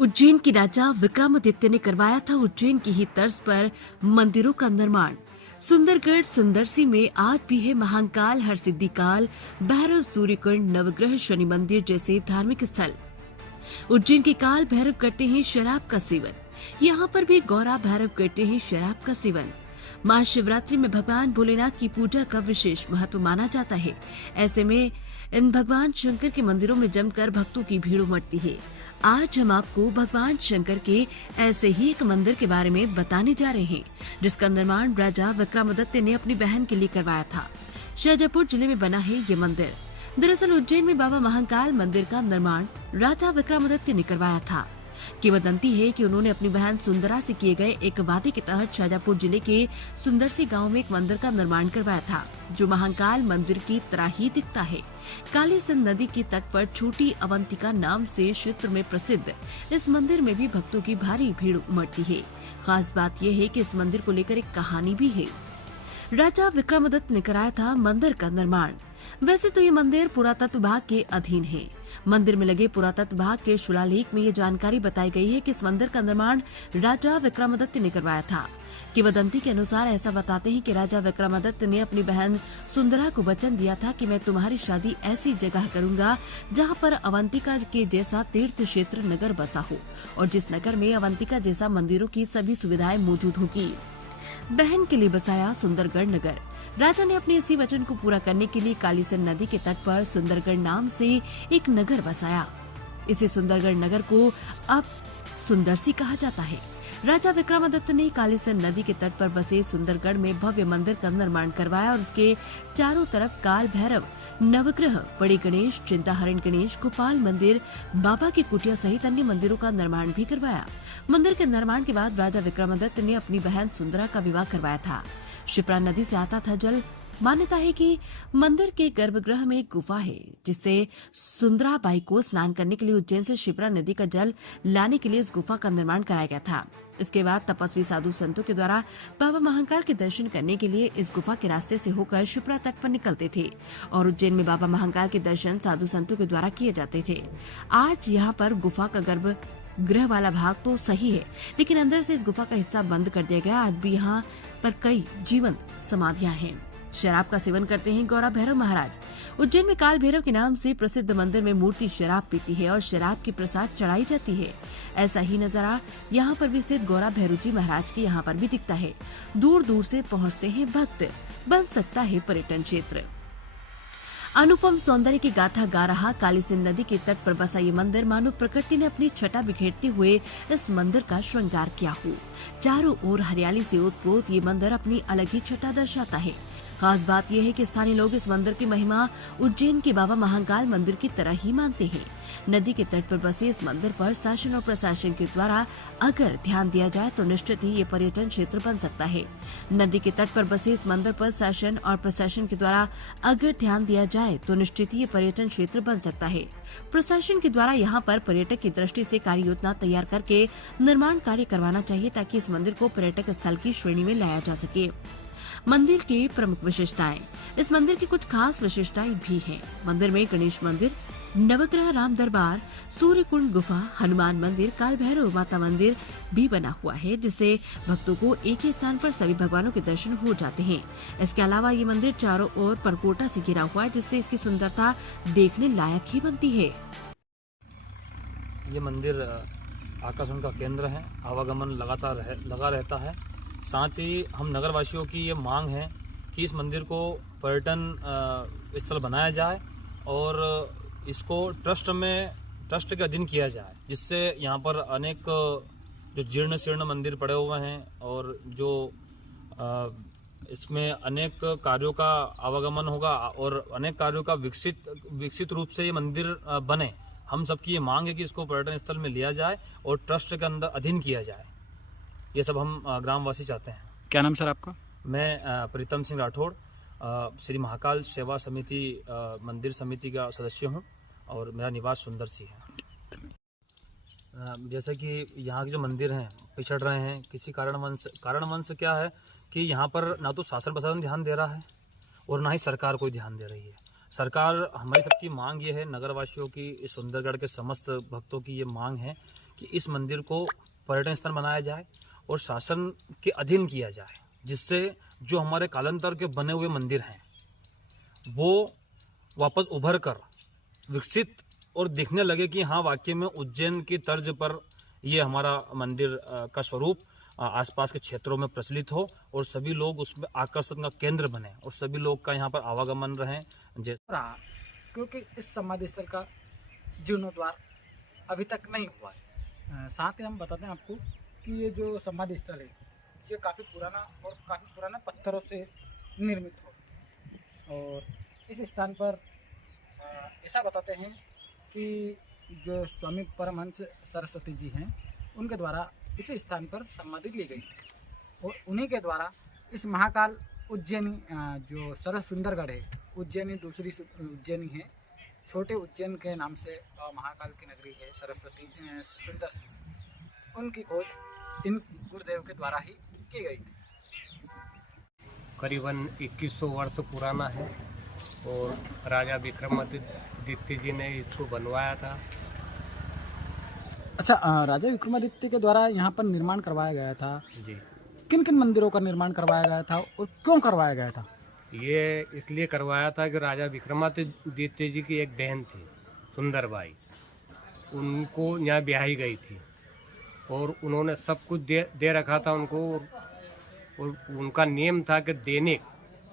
उज्जैन की राजा विक्रमादित्य ने करवाया था उज्जैन की ही तर्ज पर मंदिरों का निर्माण। सुंदरगढ़ सुंदरसी में आज भी है महाकाल, हरसिद्धिकाल, भैरव सूर्यकुंड, नवग्रह, शनि मंदिर जैसे धार्मिक स्थल। उज्जैन के काल भैरव करते हैं शराब का सेवन। यहाँ पर भी गौरा भैरव करते हैं शराब का सेवन। महाशिवरात्रि में भगवान भोलेनाथ की पूजा का विशेष महत्व माना जाता है। ऐसे में इन भगवान शंकर के मंदिरों में जमकर भक्तों की भीड़ उमड़ती है। आज हम आपको भगवान शंकर के ऐसे ही एक मंदिर के बारे में बताने जा रहे हैं, जिसका निर्माण राजा विक्रमादित्य ने अपनी बहन के लिए करवाया था। शाजापुर जिले में बना है ये मंदिर। दरअसल उज्जैन में बाबा महाकाल मंदिर का निर्माण राजा विक्रमादित्य ने करवाया था। किंवदंती है कि उन्होंने अपनी बहन सुंदरा से किए गए एक वादे के तहत शाजापुर जिले के सुंदरसी गांव में एक मंदिर का निर्माण करवाया था, जो महाकाल मंदिर की तरह ही दिखता है। काली सिंध नदी के तट पर छोटी अवंतिका नाम से क्षेत्र में प्रसिद्ध इस मंदिर में भी भक्तों की भारी भीड़ उमड़ती है। खास बात यह है कि इस मंदिर को लेकर एक कहानी भी है। राजा विक्रमादित्य ने कराया था मंदिर का निर्माण। वैसे तो ये मंदिर पुरातत्व विभाग के अधीन है। मंदिर में लगे पुरातत्व विभाग के शिलालेख में ये जानकारी बताई गई है कि इस मंदिर का निर्माण राजा विक्रमादित्य ने करवाया था। किंवदंती के अनुसार ऐसा बताते हैं कि राजा विक्रमादित्य ने अपनी बहन सुंदरा को वचन दिया था कि मैं तुम्हारी शादी ऐसी जगह करूंगा जहां पर अवंतिका के जैसा तीर्थ क्षेत्र नगर बसा हो और जिस नगर में अवंतिका जैसा मंदिरों की सभी सुविधाएं मौजूद होगी। बहन के लिए बसाया सुंदरगढ़ नगर। राजा ने अपने इसी वचन को पूरा करने के लिए काली सिंध नदी के तट पर सुंदरगढ़ नाम से एक नगर बसाया। इसी सुंदरगढ़ नगर को अब सुंदरसी कहा जाता है। राजा विक्रमादित्य ने काली सिंध नदी के तट पर बसे सुंदरगढ़ में भव्य मंदिर का निर्माण करवाया और उसके चारों तरफ काल भैरव, नवग्रह, बड़े गणेश, चिंताहरण गणेश, गोपाल मंदिर, बाबा की कुटिया सहित अन्य मंदिरों का निर्माण भी करवाया। मंदिर के निर्माण के बाद राजा विक्रमादित्य ने अपनी बहन सुंदरा का विवाह करवाया था। शिप्रा नदी से आता था जल। मान्यता है कि मंदिर के गर्भगृह में एक गुफा है, जिससे सुंदरा बाई को स्नान करने के लिए उज्जैन से शिप्रा नदी का जल लाने के लिए इस गुफा का निर्माण कराया गया था। इसके बाद तपस्वी साधु संतों के द्वारा बाबा महाकाल के दर्शन करने के लिए इस गुफा के रास्ते से होकर शिप्रा तट पर निकलते थे और उज्जैन में बाबा महाकाल के दर्शन साधु संतों के द्वारा किए जाते थे। आज यहाँ पर गुफा का गर्भगृह वाला भाग तो सही है, लेकिन अंदर से इस गुफा का हिस्सा बंद कर दिया गया। आज भी यहाँ पर कई जीवंत समाधियां हैं। शराब का सेवन करते हैं गौरा भैरव महाराज। उज्जैन में काल भैरव के नाम से प्रसिद्ध मंदिर में मूर्ति शराब पीती है और शराब की प्रसाद चढ़ाई जाती है। ऐसा ही नजारा यहाँ पर भी स्थित गौरा भैरव जी महाराज के यहाँ पर भी दिखता है। दूर दूर से पहुँचते हैं भक्त। बन सकता है पर्यटन क्षेत्र। अनुपम सौंदर्य की गाथा गा रहा काली सिंध नदी के तट पर बसा ये मंदिर मानो प्रकृति ने अपनी छटा बिखेरते हुए इस मंदिर का श्रृंगार किया हो। चारों ओर हरियाली से ओतप्रोत ये मंदिर अपनी अलग ही छटा दर्शाता है। खास बात यह है कि स्थानीय लोग इस मंदिर की महिमा उज्जैन के बाबा महाकाल मंदिर की तरह ही मानते हैं। नदी के तट पर बसे इस मंदिर पर शासन और प्रशासन के द्वारा अगर ध्यान दिया जाए तो निश्चित ही ये पर्यटन क्षेत्र बन सकता है। नदी के तट पर बसे इस मंदिर पर शासन और प्रशासन के द्वारा अगर ध्यान दिया जाए तो निश्चित ही ये पर्यटन क्षेत्र बन सकता है। प्रशासन के द्वारा यहाँ पर पर्यटक की दृष्टि से कार्य योजना तैयार करके निर्माण कार्य करवाना चाहिए, ताकि इस मंदिर को पर्यटक स्थल की श्रेणी में लाया जा सके। मंदिर की प्रमुख विशेषताएं। इस मंदिर की कुछ खास विशेषताएं भी हैं। मंदिर में गणेश मंदिर, नवग्रह राम दरबार, सूर्यकुंड गुफा, हनुमान मंदिर, काल भैरव माता मंदिर भी बना हुआ है, जिससे भक्तों को एक ही स्थान पर सभी भगवानों के दर्शन हो जाते हैं। इसके अलावा ये मंदिर चारों ओर परकोटा से घिरा हुआ है, जिससे इसकी सुंदरता देखने लायक ही बनती है। ये मंदिर आकर्षण का केंद्र है। आवागमन लगातार लगा रहता है। साथ ही हम नगरवासियों की ये मांग है कि इस मंदिर को पर्यटन स्थल बनाया जाए और इसको ट्रस्ट के अधीन किया जाए, जिससे यहाँ पर अनेक जो जीर्ण शीर्ण मंदिर पड़े हुए हैं और जो इसमें अनेक कार्यों का आवागमन होगा और अनेक कार्यों का विकसित रूप से ये मंदिर बने। हम सबकी ये मांग है कि इसको पर्यटन स्थल में लिया जाए और ट्रस्ट के अंदर अधीन किया जाए। ये सब हम ग्रामवासी चाहते हैं। क्या नाम सर आपका? मैं प्रीतम सिंह राठौड़, श्री महाकाल सेवा समिति मंदिर समिति का सदस्य हूँ और मेरा निवास सुंदरसी है। जैसे कि यहाँ के जो मंदिर हैं पिछड़ रहे हैं किसी कारणवश क्या है कि यहाँ पर ना तो शासन प्रशासन ध्यान दे रहा है और ना ही सरकार कोई ध्यान दे रही है। सरकार हमारी सबकी मांग ये है, नगरवासियों की, इस सुंदरगढ़ के समस्त भक्तों की ये मांग है कि इस मंदिर को पर्यटन स्थल बनाया जाए और शासन के अधीन किया जाए, जिससे जो हमारे कालांतर के बने हुए मंदिर हैं वो वापस उभर कर विकसित और दिखने लगे कि हाँ वाकई में उज्जैन की तर्ज पर ये हमारा मंदिर का स्वरूप आसपास के क्षेत्रों में प्रचलित हो और सभी लोग उसमें आकर्षण का केंद्र बने और सभी लोग का यहाँ पर आवागमन रहे। रहा क्योंकि इस समाधि स्थल का जीर्णोद्वार अभी तक नहीं हुआ है। साथ ही हम बताते हैं आपको कि ये जो समाधि स्थल है ये काफ़ी पुराना पत्थरों से निर्मित हो और इस स्थान पर ऐसा बताते हैं कि जो स्वामी परमहंस सरस्वती जी हैं उनके द्वारा इस स्थान पर समाधि ली गई और उन्हीं के द्वारा इस महाकाल उज्जैनी जो सरस सुंदरगढ़ है, उज्जैनी दूसरी उज्जैनी है, छोटे उज्जैन के नाम से महाकाल की नगरी है सरस्वती सुंदर सी, उनकी खोज इन गुरुदेव के द्वारा ही की गई थी। करीबन 2100 वर्ष पुराना है और राजा विक्रमादित्य जी ने इसको बनवाया था। अच्छा, राजा विक्रमादित्य के द्वारा यहाँ पर निर्माण करवाया गया था। जी, किन किन मंदिरों का निर्माण करवाया गया था और क्यों करवाया गया था? ये इसलिए करवाया था कि राजा विक्रमादित्य जी की एक बहन थी सुंदरबाई, उनको यहाँ ब्याही गई थी और उन्होंने सब कुछ दे रखा था उनको और उनका नियम था कि दैनिक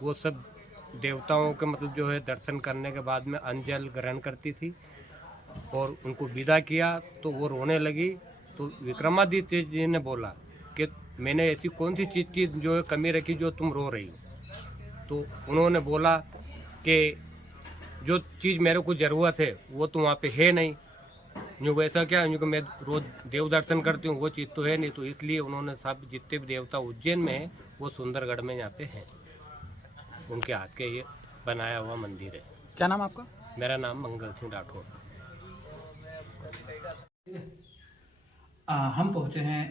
वो सब देवताओं के मतलब जो है दर्शन करने के बाद में अन्न ग्रहण करती थी और उनको विदा किया तो वो रोने लगी। तो विक्रमादित्य जी ने बोला कि मैंने ऐसी कौन सी चीज़ की जो है कमी रखी जो तुम रो रही हो। तो उन्होंने बोला कि जो चीज़ मेरे को ज़रूरत है वो तो वहाँ पे है नहीं, यूँ ऐसा क्या, यूँ मैं रोज देव दर्शन करती हूँ वो चीज़ तो है नहीं। तो इसलिए उन्होंने सब जितने भी देवता उज्जैन में हैं वो सुंदरगढ़ में यहाँ पे हैं, उनके हाथ के ये बनाया हुआ मंदिर है। क्या नाम आपका? मेरा नाम मंगल सिंह राठौर। हम पहुँचे हैं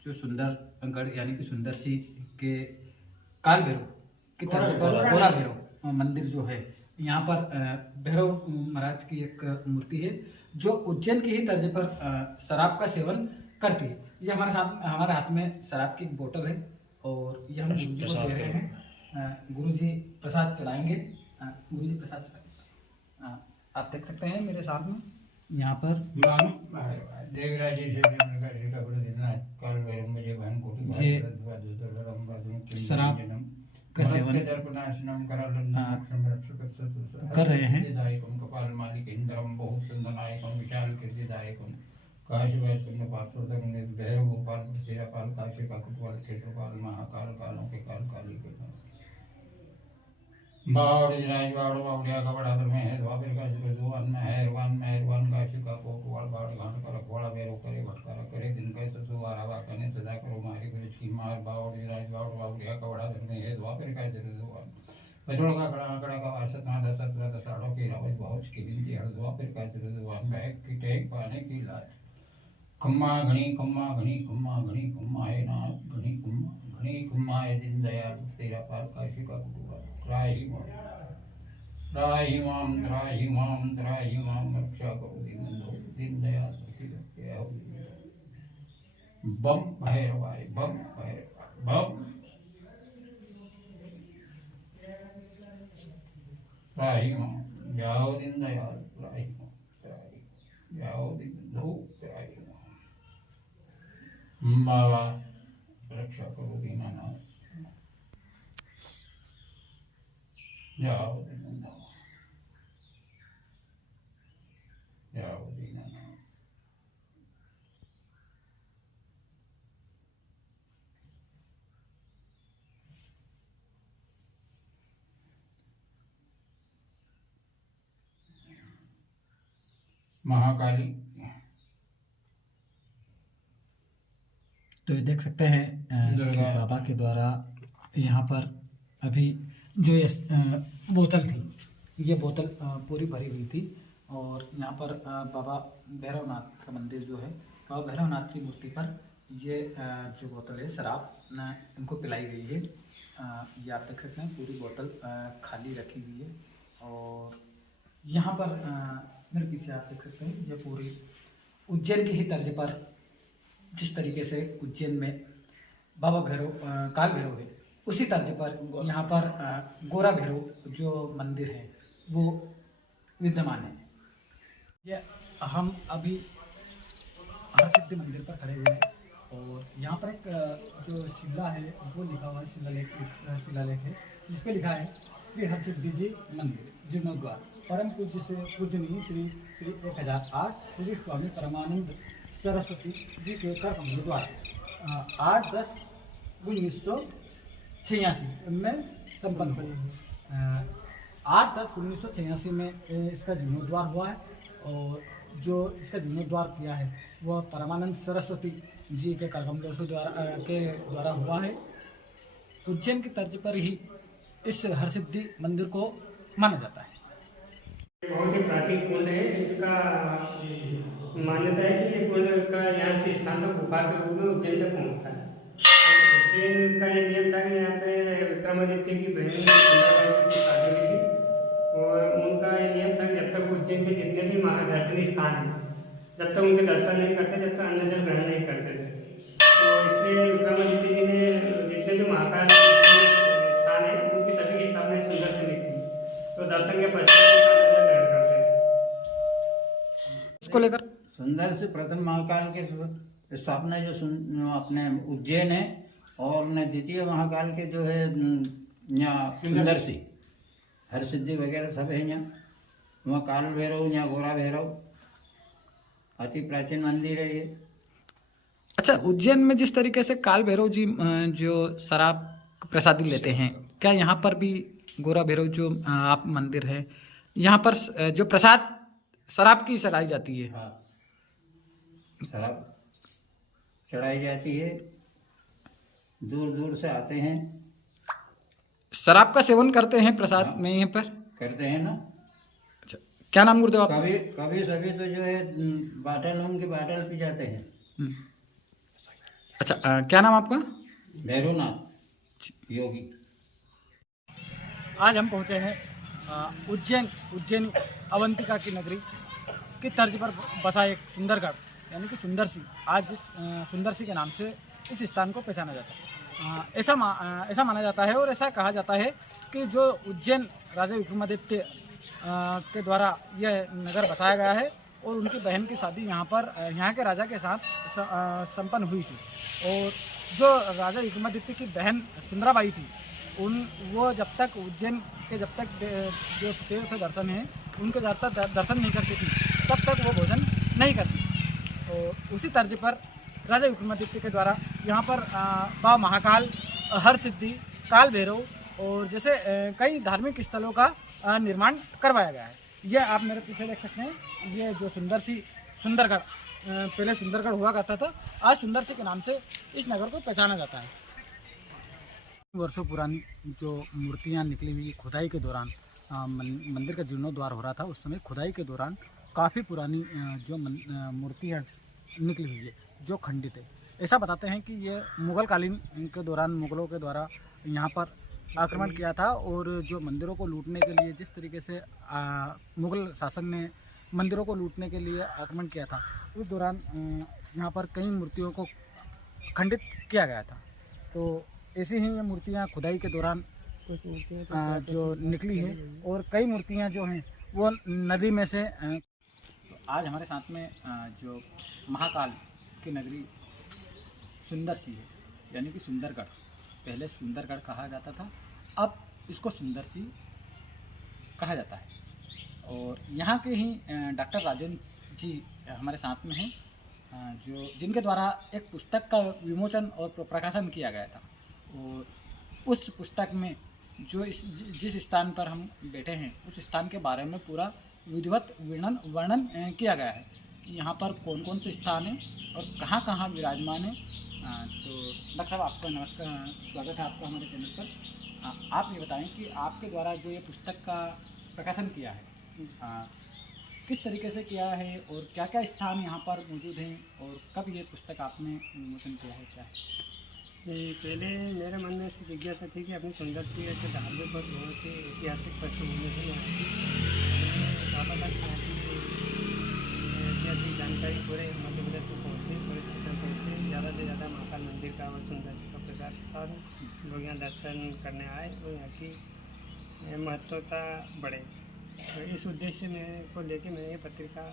जो सुंदरगढ़ यानी कि सुंदर सी के काल भैरव की तरफ पर गोरा भैरव मंदिर जो है, यहाँ पर भैरव महाराज की एक मूर्ति है जो उज्जैन की ही तर्ज पर शराब का सेवन करती है। ये हमारे हाथ में शराब की एक बोतल है और ये हम गुरु जी को दे रहे हैं। गुरु जी प्रसाद चढ़ाएंगे। गुरु जी प्रसाद चढ़ाएंगे, आप देख सकते हैं मेरे सामने यहाँ पर देवराज शराब का सेवन कर रहे हैं। कपाल मालिक इंद्रम बहुत सुंदरनायकम विशाल कीर्तिदायकम काशी वैष्णव पार्श्वधर्म भैरव गोपाल पाल काशी का कुटवाल क्षेत्रपाल महाकाल कालों के काल काली के बावड़िया का बड़ा धर्म है द्वापर का जुबान मेहरबान काशी का कोटवाल बाड़ घाट का रखवाड़ा बेरो करे भटकारा करे दिन का ससुवारावा करने सदा करो मारी गुरज की मार बावड़िया का बड़ा धर्म है द्वापर का जुबान बजोड़ का कड़ा का वासत ना दसाड़ों की रावत बहुत की बिनती हर द्वापर का जुबान बैग की टेक पाने की लाज खम्मा घनी खम्मा है नाथ घनी खम्मा है दिन दयाल तेरा पाल काशी का कुटुंबा त्राही माम रक्षा करो दिन दयाल बम भैरवाय बम त्राही माम जाओ दिन दयाल त्राही जाओ दिन धूप त्राही बाबा रक्षा करो दीनानाथ जाओ दीनानाथ जाओ दीनानाथ। महाकाली तो ये देख सकते हैं कि बाबा के द्वारा यहाँ पर अभी जो ये बोतल थी, ये बोतल पूरी भरी हुई थी और यहाँ पर बाबा भैरवनाथ का मंदिर जो है, बाबा भैरवनाथ की मूर्ति पर ये जो बोतल है शराब इनको पिलाई गई है। ये आप देख सकते हैं पूरी बोतल खाली रखी हुई है और यहाँ पर मेरे पीछे आप देख सकते हैं, ये पूरी उज्जैन की ही तर्ज पर जिस तरीके से उज्जैन में बाबा भैरव काल भैरव है, उसी तर्ज पर यहाँ पर गोरा भैरव जो मंदिर है वो विद्यमान है। ये हम अभी हरसिद्धि मंदिर पर खड़े हुए हैं और यहाँ पर एक जो शिला है वो लिखा हुआ है, शिलालेख है जिस पे लिखा है श्री हरसिद्धि जी मंदिर जीर्णोद्वार परम पूज्य से पूजनीय श्री श्री 1008 श्री स्वामी परमानंद सरस्वती जी के कर द्वारा 8/10/1986 में संपन्न हुआ। 8/10/1986 में इसका जीर्णोद्वार हुआ है और जो इसका जीर्णोद्वार किया है वह परमानंद सरस्वती जी के करकमलों द्वारा हुआ है। उज्जैन की तर्ज पर ही इस हरसिद्धि मंदिर को माना जाता है। बहुत ही प्राचीन कुंड है। इसका मान्यता है कि ये कुंड का यहाँ से स्थान तक गुफा के रूप में उज्जैन तक पहुँचता है। उज्जैन का ये नियम था कि यहाँ पे विक्रमादित्य की बहन की शादी हुई थी और उनका ये नियम था कि जब तक उज्जैन के जितने भी दर्शनीय स्थान हैं जब तक उनके दर्शन नहीं करते तब तक अन्न जल ग्रहण नहीं करते थे। तो इसलिए विक्रमादित्य जी ने जितने भी महाकाल स्थान है उनकी सभी की स्थापना सुंदर से निकली, तो दर्शन के पश्चात इसको लेकर सुंदर से प्रथम महाकाल के स्थापना जो अपने उज्जैन है और ने द्वितीय महाकाल के जो है यहाँ सुंदर सी हरसिद्धि वगैरह सब है यहाँ। वहाँ काल भैरव, यहाँ गोरा भैरव, अति प्राचीन मंदिर है ये। अच्छा, उज्जैन में जिस तरीके से काल भैरव जी जो शराब प्रसादी लेते हैं, क्या यहाँ पर भी गोरा भैरव जो आप मंदिर है यहाँ पर जो प्रसाद शराब की चढ़ाई जाती है? हाँ, शराब चढ़ाई जाती है, दूर दूर से आते हैं, शराब का सेवन करते हैं प्रसाद में यहाँ पर करते हैं ना। अच्छा, क्या नाम गुरुदेव आपका? कभी सभी तो जो है बाटल उनकी बाटल पी जाते हैं। अच्छा, क्या नाम आपका? भैरवनाथ योगी। आज हम पहुँचे हैं उज्जैन अवंतिका की नगरी की तर्ज पर बसा एक सुंदरगढ़ यानी कि सुंदर सी। आज इस सुंदर सी के नाम से इस स्थान को पहचाना जाता है। ऐसा माना जाता है और ऐसा कहा जाता है कि जो उज्जैन राजा विक्रमादित्य के द्वारा यह नगर बसाया गया है और उनकी बहन की शादी यहाँ के राजा के साथ संपन्न हुई थी। और जो राजा विक्रमादित्य की बहन सुंदराबाई थी वो जब तक उज्जैन के जो तीर्थ दर्शन है उनके जब तक दर्शन नहीं करती थी तब तक वो भोजन नहीं करती। और उसी तर्ज पर राजा विक्रमादित्य के द्वारा यहाँ पर बाबा महाकाल, हरसिद्धि, काल भैरव और जैसे कई धार्मिक स्थलों का निर्माण करवाया गया है। यह आप मेरे पीछे देख सकते हैं, ये जो सुंदरगढ़ पहले सुंदरगढ़ हुआ करता था, आज सुंदर सी के नाम से इस नगर को पहचाना जाता है। वर्षों पुरानी जो मूर्तियाँ निकली हुई खुदाई के दौरान मंदिर का जीर्णोद्वार हो रहा था, उस समय खुदाई के दौरान काफ़ी पुरानी जो मूर्तियाँ निकली हुई है जो खंडित है। ऐसा बताते हैं कि ये मुगलकालीन के दौरान मुगलों के द्वारा यहाँ पर आक्रमण किया था और जो मंदिरों को लूटने के लिए जिस तरीके से मुगल शासन ने मंदिरों को लूटने के लिए आक्रमण किया था, उस दौरान यहाँ पर कई मूर्तियों को खंडित किया गया था। तो ऐसी ही ये मूर्तियाँ खुदाई के दौरान जो निकली है और कई मूर्तियाँ जो हैं वो नदी में से। तो आज हमारे साथ में जो महाकाल की नगरी सुंदर सी है यानी कि सुंदरगढ़, पहले सुंदरगढ़ कहा जाता था, अब इसको सुंदर सी कहा जाता है। और यहाँ के ही डॉक्टर राजेंद्र जी हमारे साथ में हैं जो जिनके द्वारा एक पुस्तक का विमोचन और प्रकाशन किया गया था। और उस पुस्तक में जो जिस स्थान पर हम बैठे हैं उस स्थान के बारे में पूरा विधिवत वर्णन किया गया है कि यहाँ पर कौन कौन से स्थान हैं और कहाँ कहाँ विराजमान है। तो डॉक्टर साहब, आपका नमस्कार, स्वागत है आपका हमारे चैनल पर। आप ये बताएं कि आपके द्वारा जो ये पुस्तक का प्रकाशन किया है किस तरीके से किया है और क्या क्या स्थान यहाँ पर मौजूद हैं और कब ये पुस्तक आपने विमोचन किया है, क्या है? पहले मेरे मन में ऐसी जिज्ञासा थी कि अपनी सुंदर सी धार्मिक और बहुत ही ऐतिहासिक पृष्ठभूमि है यहाँ की। चाहता था कि यहाँ की ऐतिहासिक जानकारी पूरे मध्य प्रदेश में पहुँचे, पूरे क्षेत्र में पहुँचे, ज़्यादा से ज़्यादा महाकाल मंदिर का और सुंदर का प्रचार प्रसार हो, लोग यहाँ दर्शन करने आए और यहाँ की महत्वता बढ़े। तो इस उद्देश्य में को लेके मैंने ये पत्रिका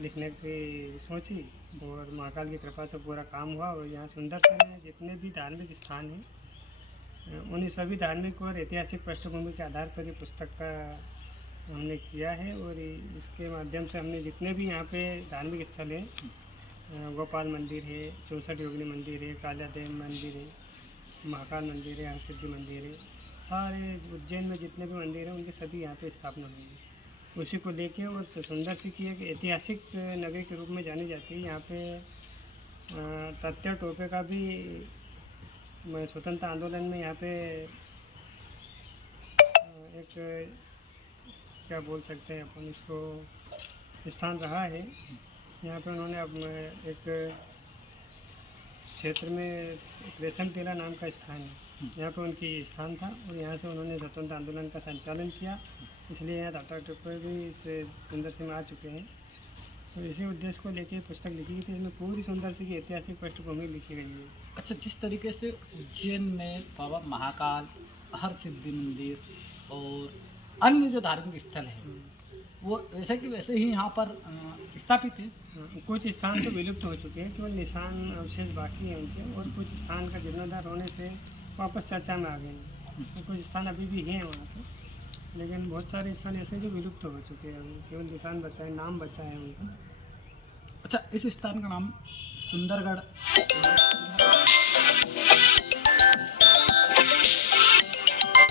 लिखने की सोची और महाकाल की कृपा से पूरा काम हुआ। और यहाँ सुंदरसी में जितने भी धार्मिक स्थान हैं उन्हीं सभी धार्मिक और ऐतिहासिक पृष्ठभूमि के आधार पर ये पुस्तक का हमने किया है। और इसके माध्यम से हमने जितने भी यहाँ पे धार्मिक स्थल हैं, गोपाल मंदिर है, 64 योगिनी मंदिर है, कालियादेव मंदिर है, महाकाल मंदिर है, हरसिद्धि मंदिर है, सारे उज्जैन में जितने भी मंदिर हैं उनकी सभी यहाँ पे स्थापना हुई है। उसी को लेके और सुंदरसी की एक ऐतिहासिक नगरी के रूप में जानी जाती है। यहाँ पे तात्या टोपे का भी स्वतंत्र आंदोलन में यहाँ पे एक क्या बोल सकते हैं अपन इसको स्थान रहा है। यहाँ पे उन्होंने अब एक क्षेत्र में रेशम टीला नाम का स्थान है, यहाँ पे उनकी स्थान था और यहाँ से उन्होंने स्वतंत्र आंदोलन का संचालन किया। इसलिए यहाँ टाटा टोपे भी इस सुंदरसी में आ चुके हैं। तो इसी उद्देश्य को लेके पुस्तक लिखी गई थी। इसमें पूरी सुंदरसी की ऐतिहासिक पृष्ठभूमि लिखी गई है। अच्छा, जिस तरीके से उज्जैन में बाबा महाकाल, हरसिद्धि मंदिर और अन्य जो धार्मिक स्थल हैं वो वैसे कि वैसे ही यहाँ पर स्थापित है। कुछ स्थान तो विलुप्त हो चुके हैं, केवल निशान अवशेष बाकी हैं उनके, और कुछ स्थान का जीर्णोद्धार होने से वापस चर्चा में आ गए हैं। कुछ स्थान अभी भी हैं वहाँ पे, लेकिन बहुत सारे स्थान ऐसे जो विलुप्त हो चुके हैं, केवल निशान बचा है, नाम बचा है उनका। अच्छा, इस स्थान का नाम सुंदरगढ़